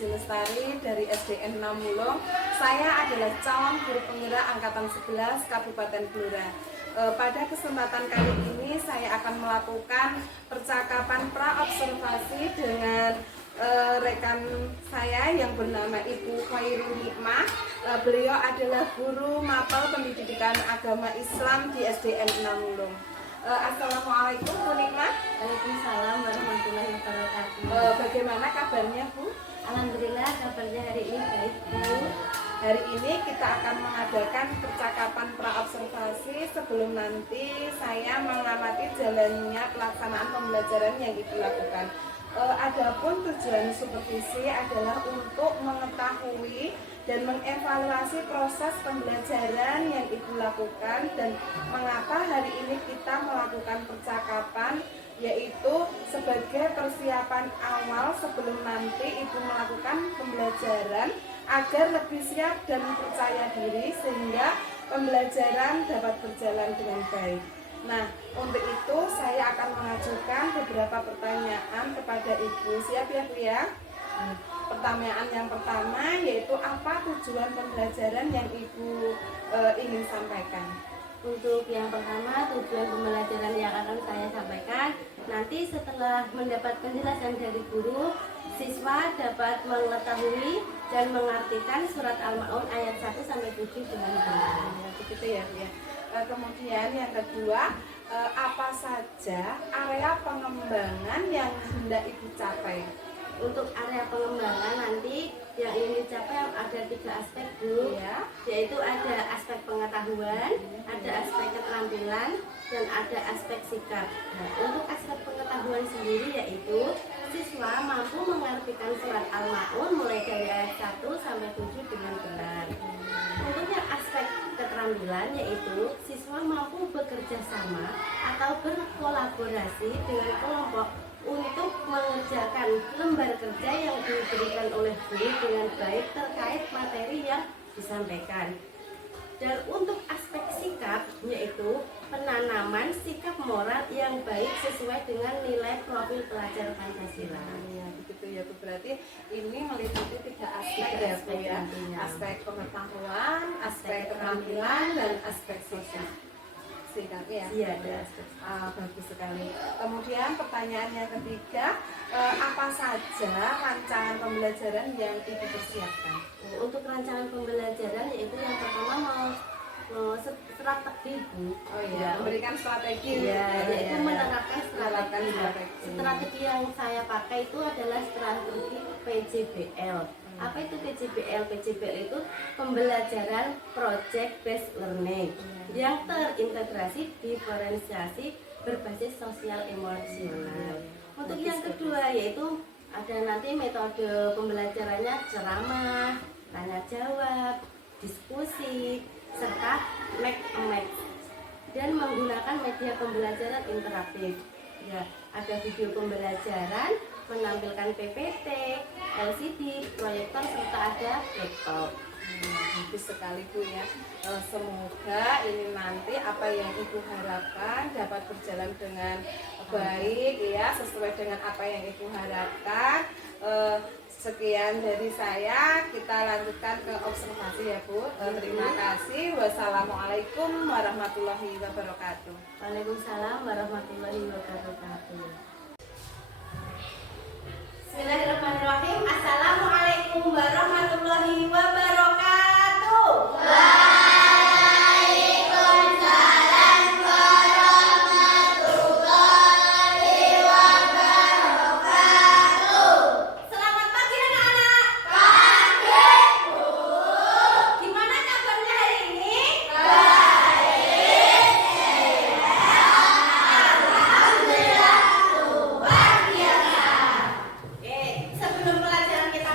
Haji Lestari dari SDN 6 Wulung. Saya adalah calon guru penggerak angkatan 11 Kabupaten Blora. Pada kesempatan kali ini saya akan melakukan percakapan pra-observasi dengan rekan saya yang bernama Ibu Khairul Hikmah. Beliau adalah guru mapel pendidikan agama Islam di SDN 6 Wulung. Assalamualaikum Bu Hikmah. Waalaikumsalam warahmatullahi wabarakatuh. Bagaimana kabarnya Bu? Alhamdulillah kabarnya hari ini baik Bu. Hari ini kita akan mengadakan percakapan pra-observasi sebelum nanti saya mengamati jalannya pelaksanaan pembelajaran yang Ibu lakukan. Adapun tujuan supervisi adalah untuk mengetahui dan mengevaluasi proses pembelajaran yang Ibu lakukan dan mengapa hari ini kita melakukan percakapan, yaitu sebagai persiapan awal sebelum nanti Ibu melakukan pembelajaran agar lebih siap dan percaya diri sehingga pembelajaran dapat berjalan dengan baik. Nah, untuk itu saya akan mengajukan beberapa pertanyaan kepada Ibu. Siap ya Bu ya? Pertanyaan yang pertama yaitu apa tujuan pembelajaran yang Ibu ingin sampaikan? Untuk yang pertama, tujuan pembelajaran yang akan saya sampaikan, nanti setelah mendapat penjelasan dari guru, siswa dapat mengetahui dan mengartikan surat Al-Ma'un ayat 1-7 dengan benar. Begitu ya Bu ya. Kemudian yang kedua, apa saja area pengembangan yang hendak Ibu capai? Untuk area pengembangan nanti yang ingin dicapai ada 3 aspek Bu, Ya. yaitu ada aspek pengetahuan, ada aspek keterampilan, dan ada aspek sikap. Nah, untuk aspek pengetahuan sendiri yaitu siswa mampu mengartikan surat Al-Ma'un mulai dari ayat 1-7 dengan benar. Untuk yang aspek keterampilan yaitu siswa mampu bekerja sama atau berkolaborasi dengan kelompok untuk mengerjakan lembar kerja yang diberikan oleh guru dengan baik terkait materi yang disampaikan. Dan untuk aspek sikap yaitu penanaman sikap moral yang baik sesuai dengan nilai profil pelajar Pancasila. Ya, begitu ya Bu. Berarti ini meliputi 3 aspek ya Bu ya. Aspek pengetahuan, aspek keterampilan, dan aspek sikap. Sikap ya. Iya, ada aspek. Bagus sekali. Kemudian pertanyaan yang ketiga, apa saja rancangan pembelajaran yang Ibu persiapkan? Untuk rancangan pembelajaran yaitu yang pertama strategi Bu. Oh iya, memberikan strategi. Yaitu menerapkan strategi. Strategi. Strategi yang saya pakai itu adalah strategi PJBL. Apa itu PJBL? PJBL itu pembelajaran project based learning yang terintegrasi diferensiasi berbasis sosial emosional. Untuk yang kedua yaitu ada nanti metode pembelajarannya ceramah, tanya jawab, diskusi, serta make a match, dan menggunakan media pembelajaran interaktif. Ya, ada video pembelajaran, menampilkan PPT, LCD, proyektor, serta ada laptop. Bagus sekali Bu ya. Semoga ini nanti apa yang Ibu harapkan dapat berjalan dengan baik ya, sesuai dengan apa yang Ibu harapkan. Sekian dari saya, kita lanjutkan ke observasi ya Bu. Terima kasih. Wassalamualaikum warahmatullahi wabarakatuh. Waalaikumsalam warahmatullahi wabarakatuh. Bismillahirrahmanirrahim. Assalamualaikum warahmatullahi wabarakatuh. Selamat pagi anak-anak. Gimana kabarnya hari ini? Alhamdulillah luar biasa. Sebelum pelajaran kita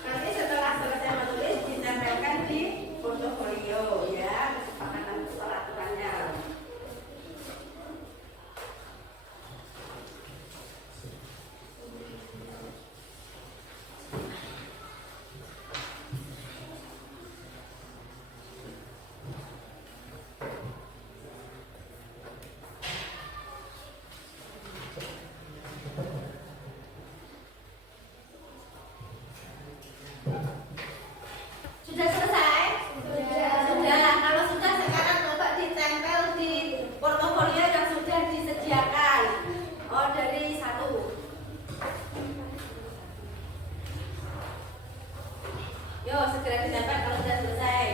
Nanti setelah selesai menulis ditempelkan di portofolio ya, kesepakatan peraturannya. Sudah selesai? Sudah. Kalau sudah sekarang coba ditempel di portofolio yang sudah disediakan. Oh, dari satu. Yo, segera ditempel kalau sudah selesai.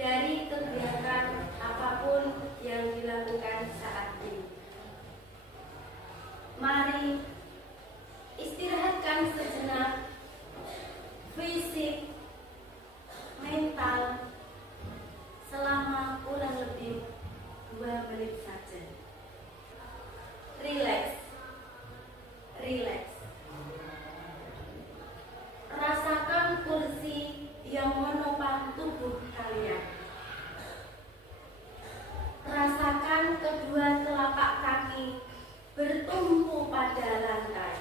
dari kegiatan apapun yang dilakukan saat ini. Mari istirahatkan sejenak fisik, mental, selama kurang lebih 2 menit saja. Relax, relax. Rasakan kursi yang menopang tubuh kalian. Rasakan kedua telapak kaki bertumpu pada lantai.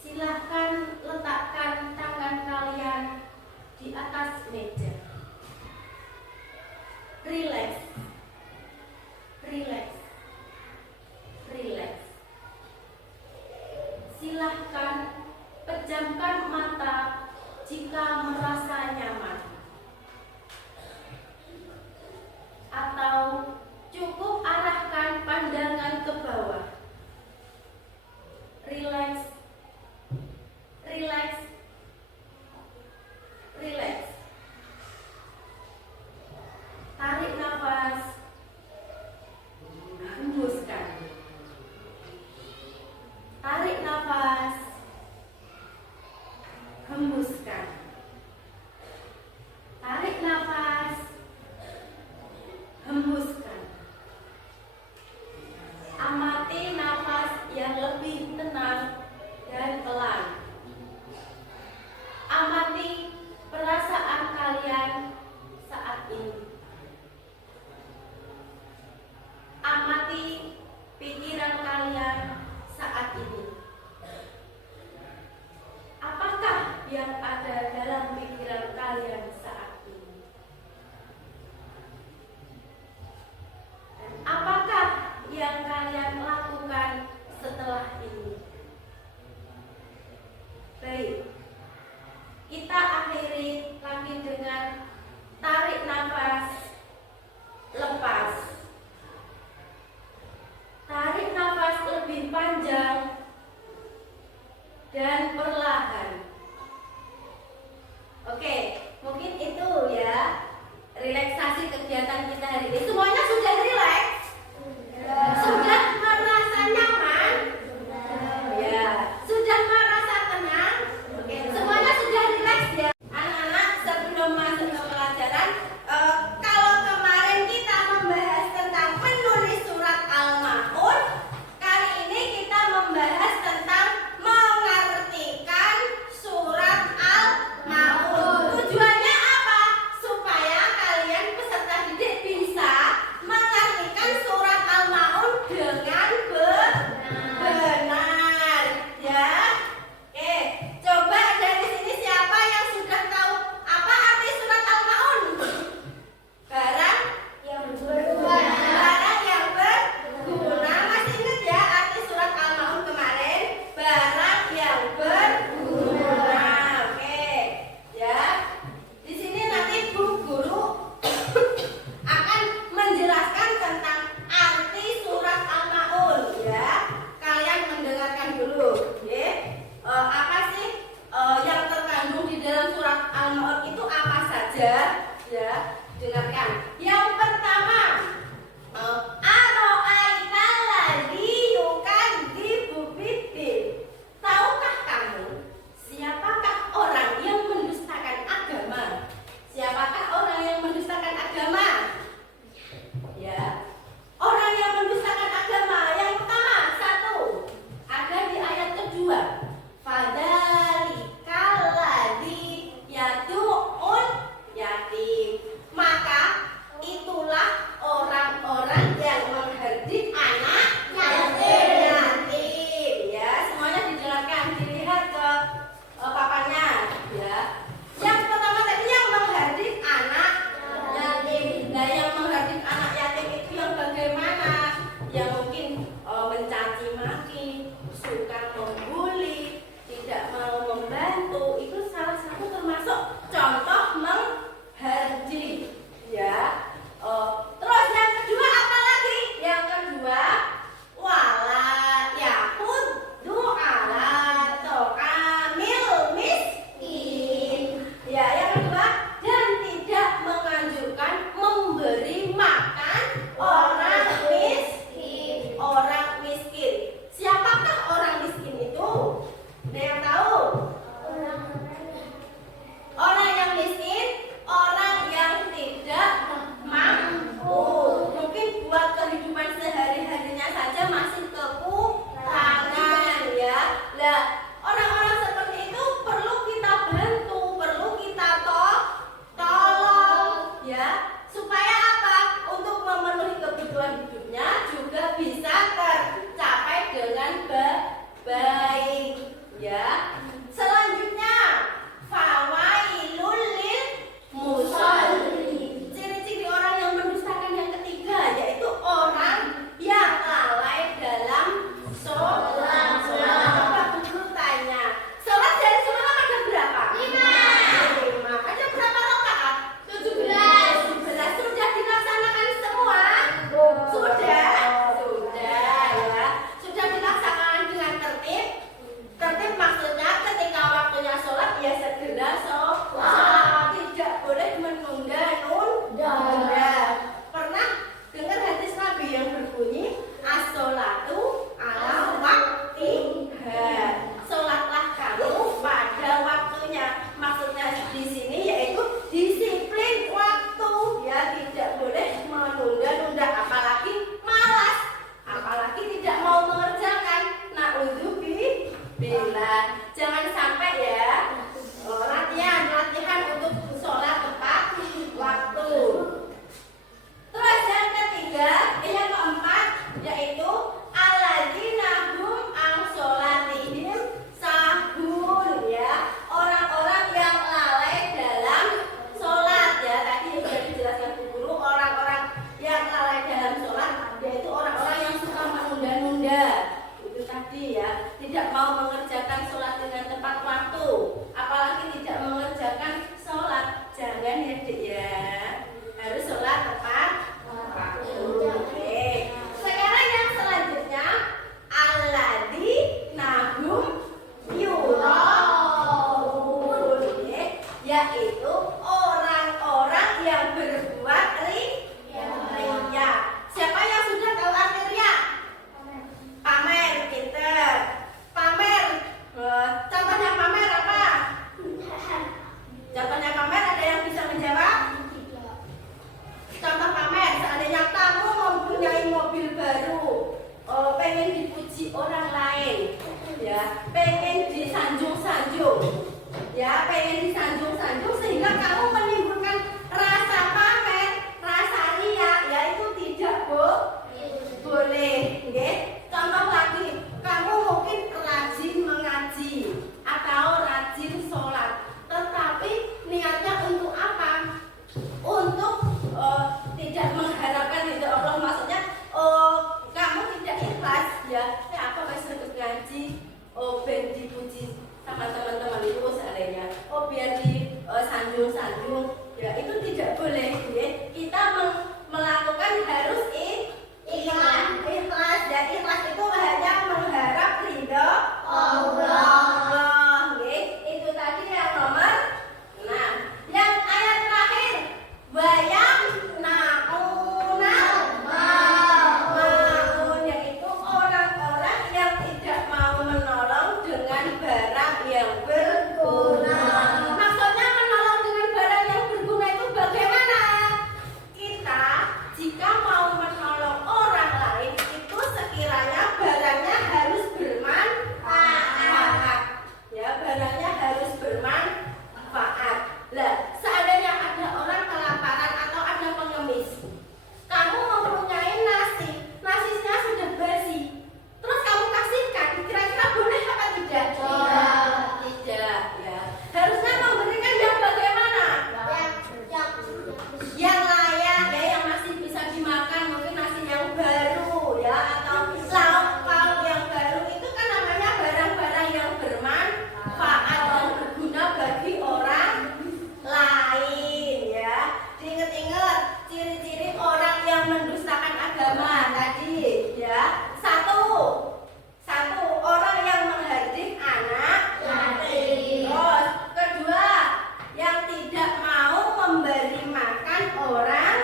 Silahkan letakkan tangan kalian di atas meja. Relax, relax, relax. Silahkan pejamkan mata jika merasa nyaman, atau cukup arahkan pandangan ke bawah. Relax, relax, relax. Tarik nafas, hembuskan. Tarik nafas, hembuskan. Tarik nafas, hembuskan. Amati nafas yang lebih tenang dan pelan. Amati perasaan kalian saat ini. Amati pikiran kalian saat ini. Apakah yang ada dalam pikiran kalian saat ini? Dan apakah yang kalian lakukan setelah ini? Baik, kita akhiri lagi dengan tarik nafas, lepas. Tarik nafas lebih panjang dan perlahan. Oke, mungkin itu ya relaksasi kegiatan kita hari ini. Semuanya sudah rileks? Sudah merasa nyaman? Ya. Sudah merasa tenang? Oke, semuanya sudah rileks ya? Anak-anak, sebelum masuk ke pelajaran, kalau kemarin kita membahas tentang menulis surat Al-Ma'un, kali ini kita membahas tentang mengartikan menanggung. Ya itu tidak boleh ya. Kita melakukan harus ikhlas. Ikhlas dan ikhlas itu hanya mengharap ridho Allah. Ya. Itu tadi yang nomor 6. Yang ayat terakhir, bayang nauna maun, yaitu orang-orang yang tidak mau menolong dengan barang yang berguna. Maksudnya menolong dengan barang yang berguna itu bagaimana? Kita jika mau menolong orang lain itu sekiranya barangnya harus bermanfaat. Ya, barangnya harus bermanfaat. Lah, seandainya ada orang kelaparan atau ada pengemis, kamu mempunyai nasinya sudah basi, terus kamu kasihkan, kira-kira boleh apa tidak? Tidak, ya. Harusnya memberikan yang bagaimana? Yang layak, ya, yang masih bisa dimakan, mungkin nasi yang baru, ya, atau lauk yang baru. Itu kan namanya barang-barang yang bermanfaat dan berguna bagi orang lain, ya. Diingat-ingat ciri-ciri orang yang mendustakan agama tadi, ya. Satu orang yang menghardik anak yatim. Terus kedua, yang tidak mau memberi makan orang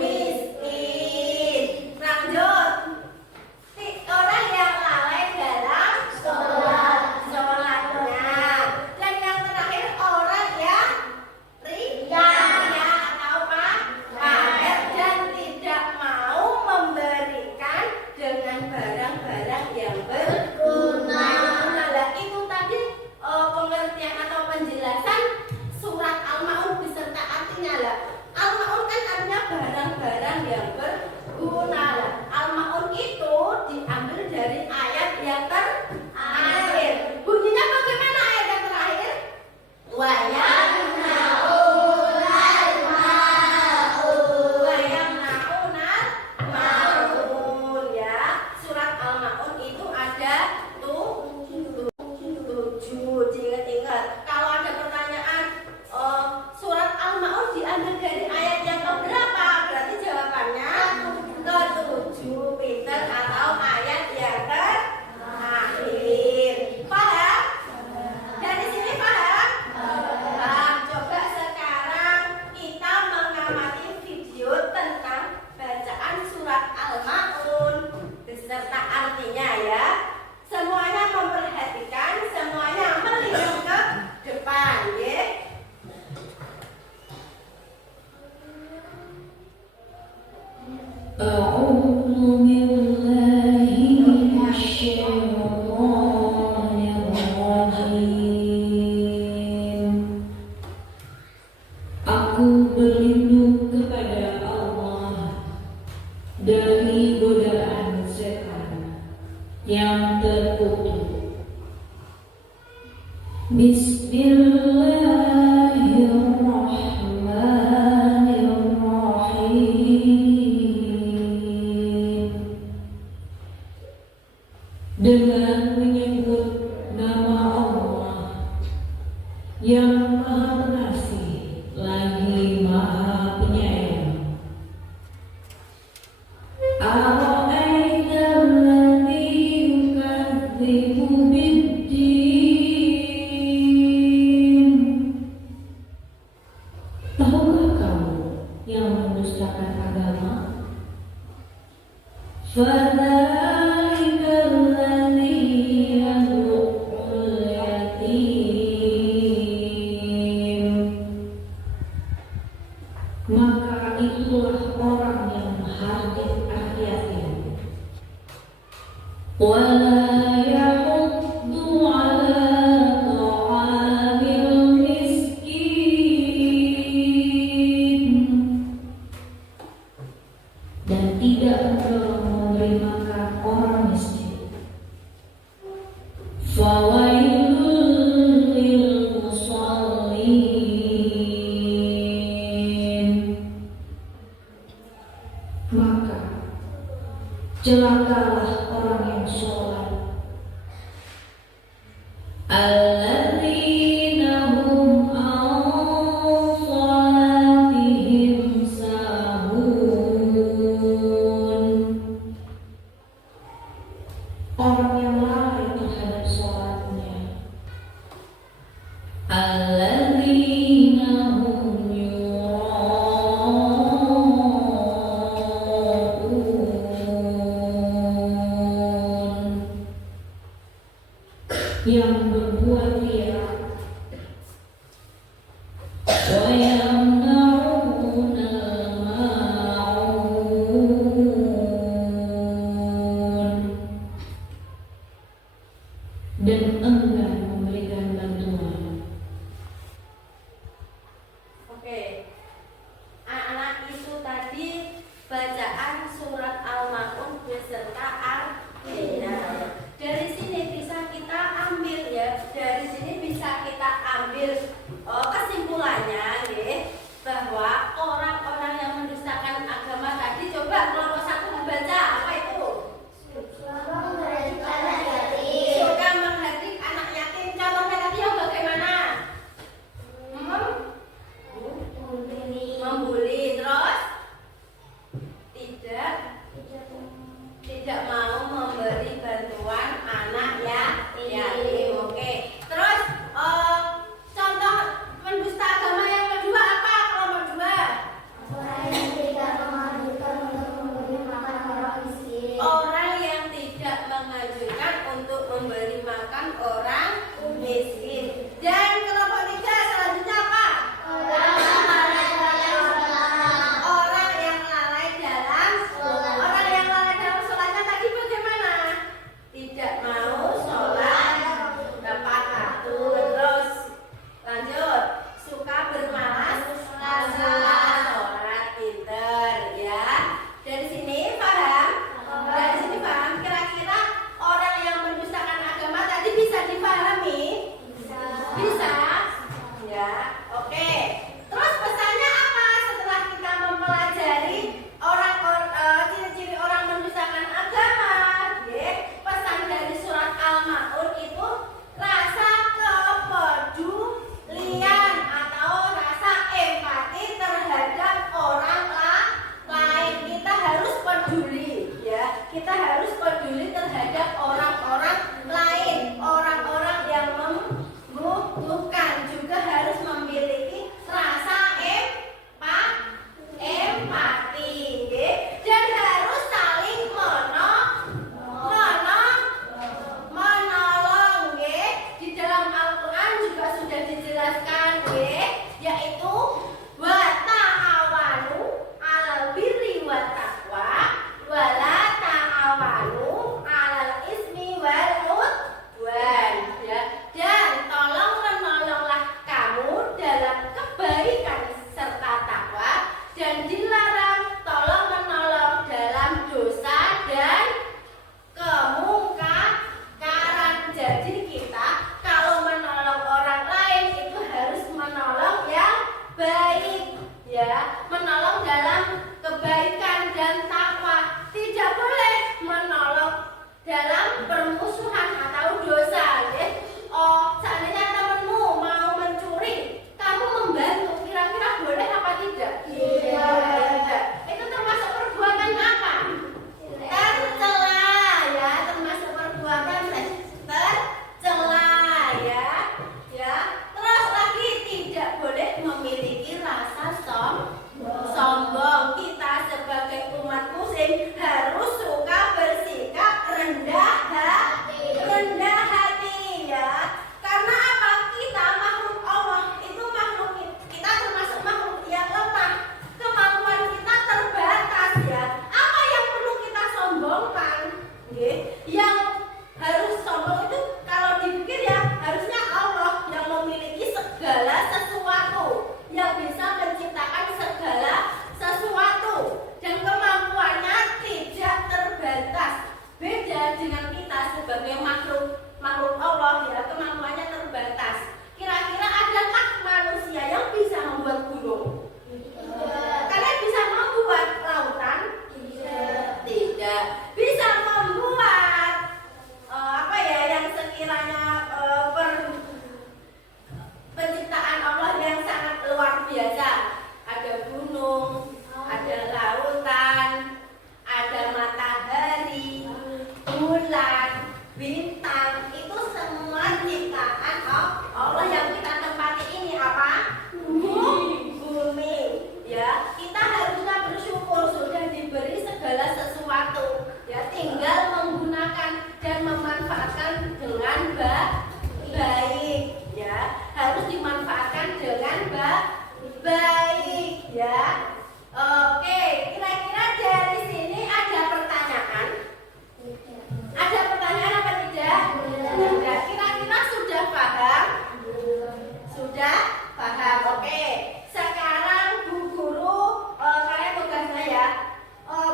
miskin. Lanjut, orang yang lalai dalam sholatnya. Dan yang terakhir, orang yang ria atau pamer dan tidak mau memberikan dengan barang-barang yang berguna. Nah, itu tadi pengertian atau penjelasan surat Al-Maun beserta artinya lah. Al-Maun kan artinya barang-barang yang berguna lah. Al-Maun itu diambil dari ayat yang terakhir. Bunyinya bagaimana ayat yang terakhir? Maun, ya. Surat Al-Maun itu ada 7. Diingat-ingat. Kalau ada pertanyaan, surat Al-Maun diambil dari ayat yang keberapa? Berarti jawabannya ke-7. Pinter, atau ayat yang terakhir. Paham? Dari sini paham? Paham. Coba sekarang kita mengamati video tentang bacaan surat Al-Maun beserta artinya, ya. Semuanya memperhatikan, semuanya melihat ke depan, ya. A'udzu billahi minasyaitonir rajim. Aku berlindung kepada Allah dari godaan setan yang terkutuk. Bismillahirrahmanirrahim. Dengan menyebut nama Allah yang Maha Pengasih lagi Maha Penyayang. Ara'aita alladzi yukadzibu biddin. Tahukah kamu yang mendustakan agama? Fadzalika alladzi yad'ul yatim. الذين هم يراءون yang berbuat riya wa yamna'una al-ma'un dan enggan memberikan bantuan. Oke, anak itu tadi bacaan surat Al-Ma'un beserta artinya. Dari sini bisa kita ambil ya, dari sini bisa kita ambil kesimpulannya nih, bahwa orang-orang yang mendustakan agama tadi, coba kelompok satu membaca apa itu? Suka menghardik anak yatim. Contohnya tadi yang bagaimana? Membuli, terus tidak mau memberi bantuan anak yatim. Oke. Terus contoh harus dimanfaatkan dengan baik ya. Oke, kira-kira dari sini ada pertanyaan? Ada pertanyaan apa tidak? Tidak. Kira-kira sudah paham? Sudah paham. Oke. Sekarang Bu Guru, kalian tugasnya ya.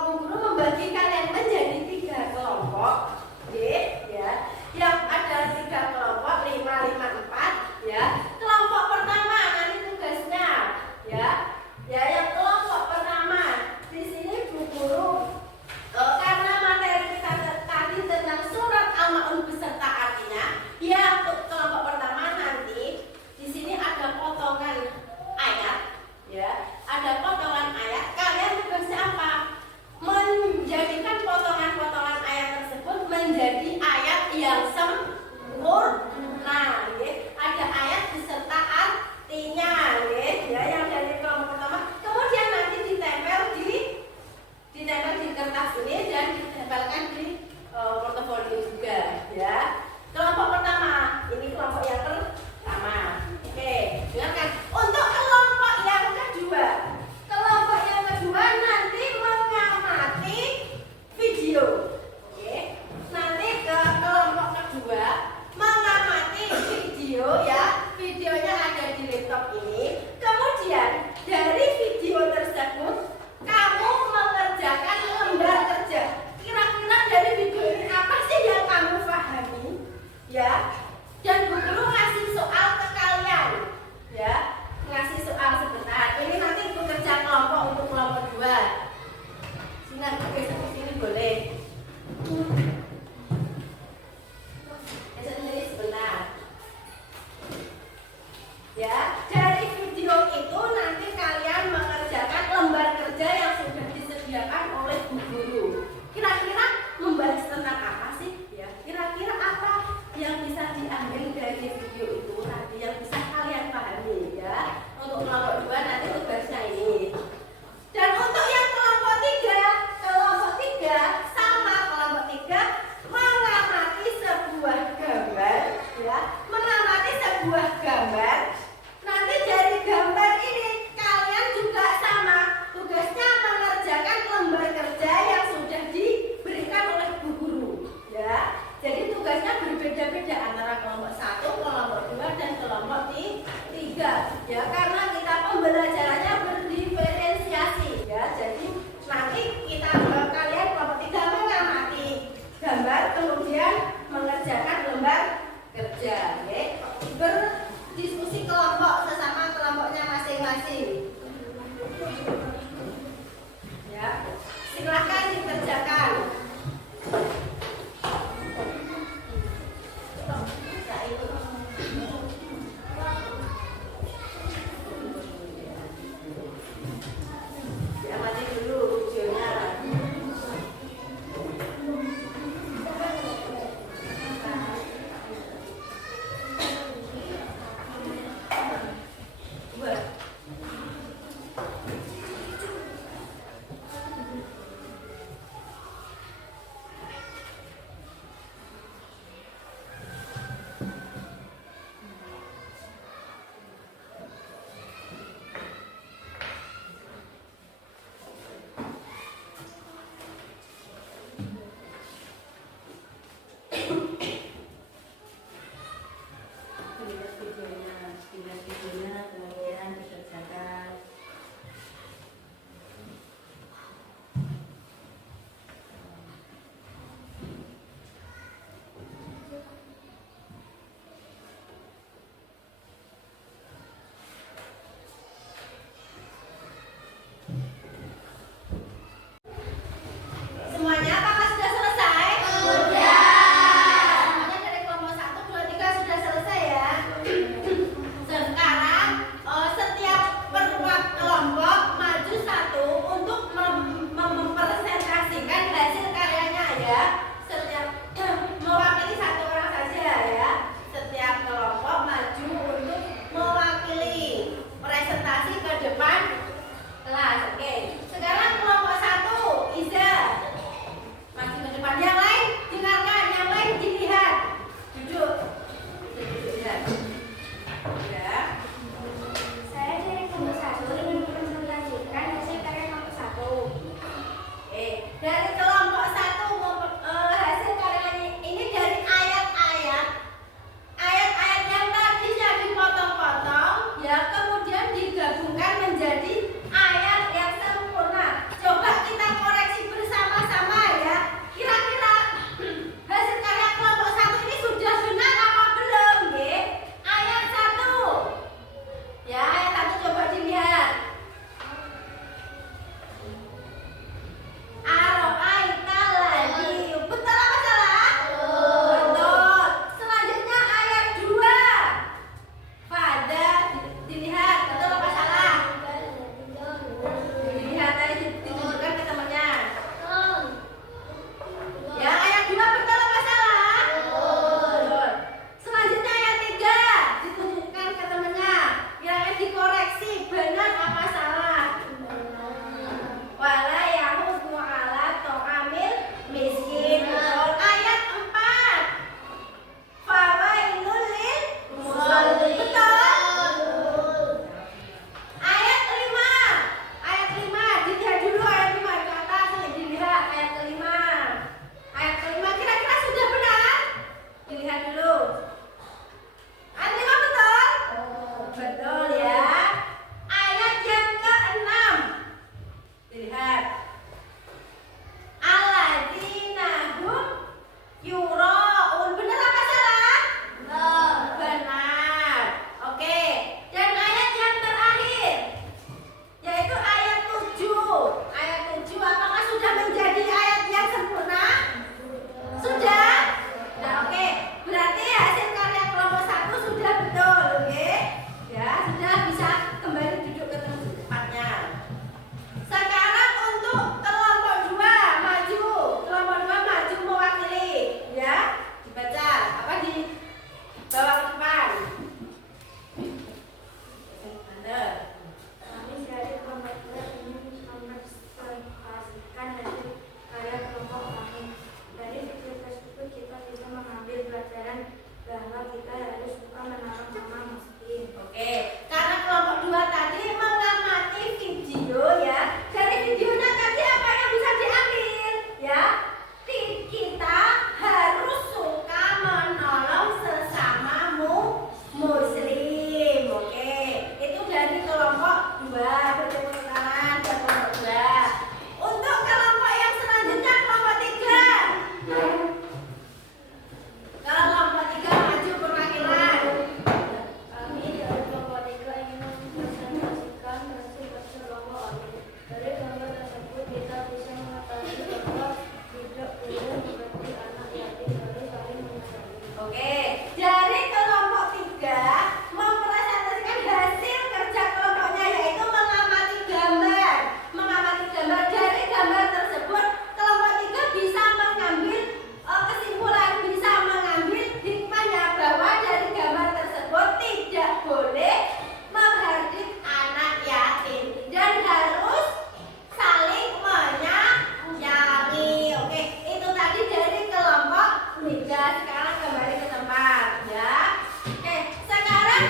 Bu Guru membagi kalian menjadi 3 kelompok. Oke, ya. Yang ada 3 kelompok, 5, 5, 4, ya. Kelompok pertama nanti tugasnya, ya. Ya, yang kelompok pertama di sini Bu Guru karena materi kita tadi tentang surat Al-Maun beserta artinya, ya untuk kelompok pertama nanti di sini ada potongan ayat, ya, ada potongan ayat. Kalian tugasnya apa? Menjadikan potongan-potongan ayat tersebut menjadi ayat yang sempurna, ya. Ada ayat beserta artinya, ya, yang dari kelompok pertama. Kemudian nanti ditempel di kertas ini dan ditempelkan di portofolio juga, ya. Kelompok pertama, ini kelompok yang pertama. Oke, dengarkan. Untuk kelompok yang kedua nanti mengamati video. Oke, nanti ke kelompok kedua mengamati video, ya. Videonya ada di laptop ini. Kemudian dari video tersebut kamu mengerjakan lembar kerja. Kira-kira dari video ini apa sih yang kamu pahami? Ya. Dan Bu Guru ngasih soal ke kalian. Ya. Ngasih soal sebentar. Ini nanti Bu kerja kelompok untuk kelompok 2. Sinar geser ke sini boleh. Geser sendiri sebentar. Ya, dari video itu nanti kalian mengerjakan lembar kerja yang sudah disediakan oleh Bu Guru. Kira-kira membahas tentang apa sih? Ya, kira-kira apa yang bisa diambil dari video itu tadi yang bisa kalian pahami, ya. Untuk kelompok 2 nanti tugasnya ini. Dan untuk yang kelompok 3 sama kelompok 3 mengamati sebuah gambar, ya. Mengamati sebuah gambar. Nanti dari gambar ini kalian juga sama, tugasnya mengerjakan lembar kerja yang sudah diberikan oleh Bu Guru, ya. Jadi tugasnya berbeda-beda antara kelompok 1, kelompok 2, dan kelompok 3, ya, karena kita pembelajarannya berdiferensiasi, ya. Jadi nanti kalian kelompok 3 mengamati gambar, kemudian mengerjakan lembar kerja, ya. Berdiskusi kelompok sesama kelompoknya masing-masing, ya. Silakan dikerjakan. Diamati dulu videonya. dikoreksi, benar apa salah? Wala yahudu ala ta'amil miskin. Betul. Ayat 4. Fawailul lil musallin. Betul. Ayat 5. Ayat 5. Dilihat dulu ayat 5 ke atas, dilihat ayat kelima. Ayat kelima kira-kira sudah benar? Dilihat dulu. Ayat 5 betul? Betul ya. Ayat yang ke-6. Dilihat. Alladzina hum yuraun. Benar apa salah? Benar. Oke. Dan ayat yang terakhir yaitu ayat 7. Ayat 7 apakah sudah menjadi ayat yang sempurna? Sudah? Nah, oke. Berarti hasil karya kelompok 1 sudah betul, oke? Ya, sudah bisa kembali duduk ke tempatnya. Sekarang untuk kelompok 2 maju. Kelompok 2 maju mewakili, ya. Dibaca apa di bawah ke depan. Anda. Kami dari kelompok 2 ingin merepresentasikan hasil karya kelompok kami. Dari video tersebut kita bisa mengambil pelajaran bahwa kita harus suka menolong sama miskin. Oke, karena kelompok 2 tadi mengamati video ya. Dari videonya tadi apa yang bisa diambil? Ya, kita harus suka menolong sesama muslim. Oke, itu dari kelompok 2. Bertepuk tangan buat kelompok 2. Untuk kelompok yang selanjutnya kelompok 3. Kalau kelompok 3 maju perwakilan. Kami dari kelompok 3 ingin merepresentasikan hasil kerja kelompok kami. Dari gambar tersebut kita bisa mengetahui bahwa tidak boleh mengerti anak yatim harus saling menyayangi. Oke, dari kelompok 3 mempresentasikan hasil kerja kelompoknya yaitu mengamati gambar. Mengamati gambar, dari gambar tersebut kelompok 3 bisa mengambil kesimpulan, bisa mengambil hikmahnya bahwa dari gambar tersebut tidak boleh menghardik anak yatim dan harus saling menyayangi. Oke, itu tadi dari kelompok 3. Sekarang kembali ke tempat ya. Oke, sekarang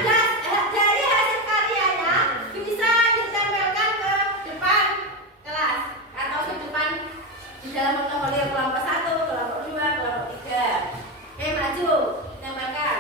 dari hasil karyanya bisa ditempelkan ke depan kelas atau ke depan di dalam portofolio kelompok 1, kelompok 2, kelompok 3. Oke, maju, tempelkan.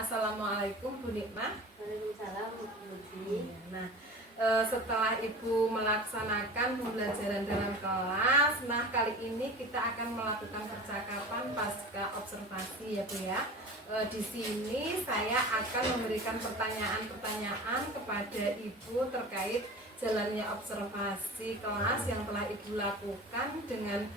Assalamualaikum Bu Nikmah. Waalaikumsalam Bu Budi. Nah, setelah Ibu melaksanakan pembelajaran dalam kelas, nah kali ini kita akan melakukan percakapan pasca observasi ya Bu ya. Di sini saya akan memberikan pertanyaan-pertanyaan kepada Ibu terkait jalannya observasi kelas yang telah Ibu lakukan dengan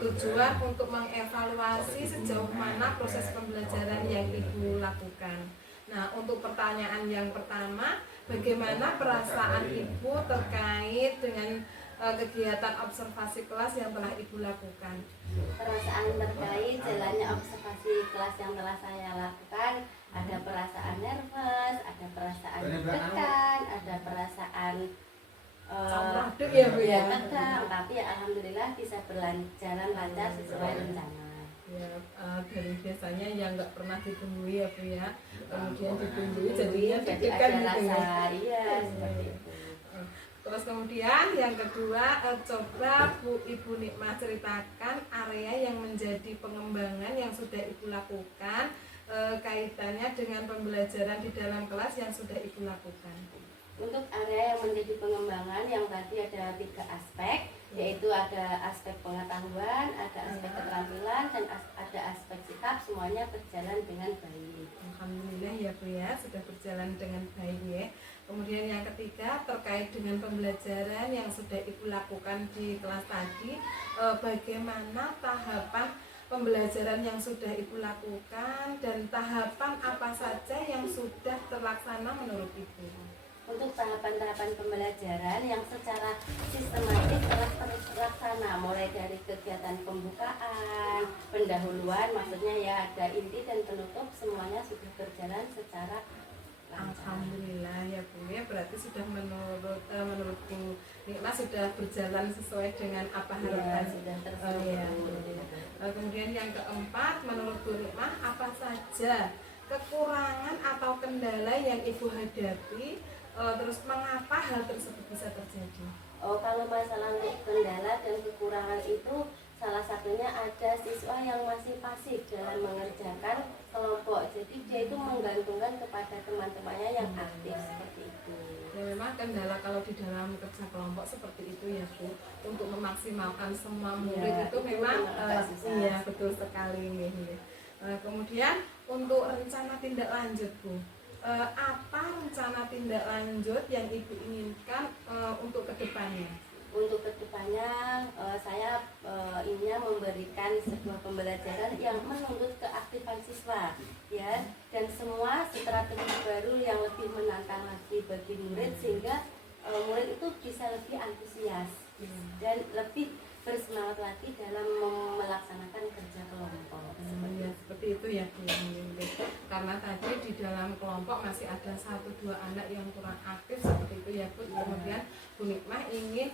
tujuan untuk mengevaluasi sejauh mana proses pembelajaran yang Ibu lakukan. Nah, untuk pertanyaan yang pertama, bagaimana perasaan Ibu terkait dengan kegiatan observasi kelas yang telah Ibu lakukan? Perasaan terkait jalannya observasi kelas yang telah saya lakukan, ada perasaan nervous, ada perasaan deg-degan, ada perasaan Campur ya Bu ya. tegang, tapi ya alhamdulillah bisa berjalan lancar sesuai rencana. Ya, dari biasanya yang nggak pernah ditunggui ya Bu ya, kemudian ditunggui jadinya Jadi deg-degan ada gitu rasa ya. iya seperti itu. Terus kemudian yang kedua, coba Ibu Nikmah ceritakan area yang menjadi pengembangan yang sudah Ibu lakukan, kaitannya dengan pembelajaran di dalam kelas yang sudah Ibu lakukan. Untuk area yang menjadi pengembangan yang tadi ada 3 aspek, yaitu ada aspek pengetahuan, ada aspek keterampilan, dan ada aspek sikap, semuanya berjalan dengan baik. Alhamdulillah ya Bu ya, sudah berjalan dengan baik ya. Kemudian yang ketiga terkait dengan pembelajaran yang sudah Ibu lakukan di kelas tadi, bagaimana tahapan pembelajaran yang sudah Ibu lakukan dan tahapan apa saja yang sudah terlaksana menurut Ibu? Untuk tahapan-tahapan pembelajaran yang secara sistematis telah terlaksana, mulai dari kegiatan pembukaan, pendahuluan, maksudnya ya ada inti dan penutup, semuanya sudah berjalan secara lancar. Alhamdulillah ya Bu ya, berarti sudah menurut Bu Nikmah sudah berjalan sesuai dengan apa harapan. Sudah Ya. terstruktur. Kemudian yang keempat, menurut Bu Nikmah apa saja kekurangan atau kendala yang Ibu hadapi, terus mengapa hal tersebut bisa terjadi? Kalau masalah untuk kendala dan kekurangan itu salah satunya ada siswa yang masih pasif dalam mengerjakan kelompok, jadi dia itu menggantungkan kepada teman-temannya yang aktif seperti itu. Ya memang kendala kalau di dalam kerja kelompok seperti itu ya Bu, untuk memaksimalkan semua murid Ya, itu memang agak susah. iya betul sekali nih. Kemudian untuk rencana tindak lanjut Bu, apa rencana tindak lanjut yang Ibu inginkan untuk kedepannya? Untuk kedepannya saya ingin memberikan sebuah pembelajaran yang menuntut keaktifan siswa, ya, dan semua strategi baru yang lebih menantang lagi bagi murid sehingga murid itu bisa lebih antusias dan lebih bersemangat lagi dalam melaksanakan kerja kelompok. Ya, seperti itu ya Bu. Karena tadi di dalam kelompok masih ada 1-2 anak yang kurang aktif seperti itu ya Bu. Kemudian Bu Nikmah ingin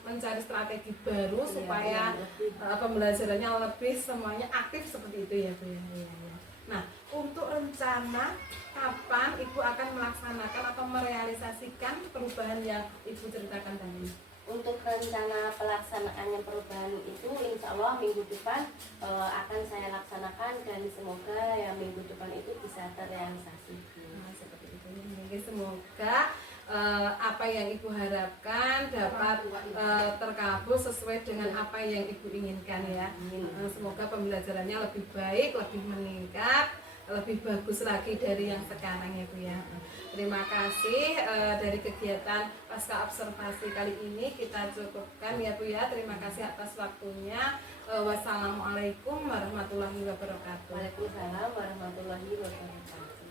mencari strategi baru supaya pembelajarannya lebih semuanya aktif seperti itu ya Bu ya. Nah, untuk rencana kapan Ibu akan melaksanakan atau merealisasikan perubahan yang Ibu ceritakan tadi? Untuk rencana pelaksanaannya perubahan itu insya Allah minggu depan akan saya laksanakan dan semoga ya minggu depan itu bisa terrealisasi. Nah, seperti itu. Mungkin semoga apa yang Ibu harapkan dapat terkabul sesuai dengan apa yang Ibu inginkan ya. Semoga pembelajarannya lebih baik, lebih meningkat, lebih bagus lagi dari yang sekarang ya Bu ya. Terima kasih dari kegiatan pasca observasi kali ini kita cukupkan ya Bu ya. Terima kasih atas waktunya. Wassalamualaikum warahmatullahi wabarakatuh. Waalaikumsalam warahmatullahi wabarakatuh.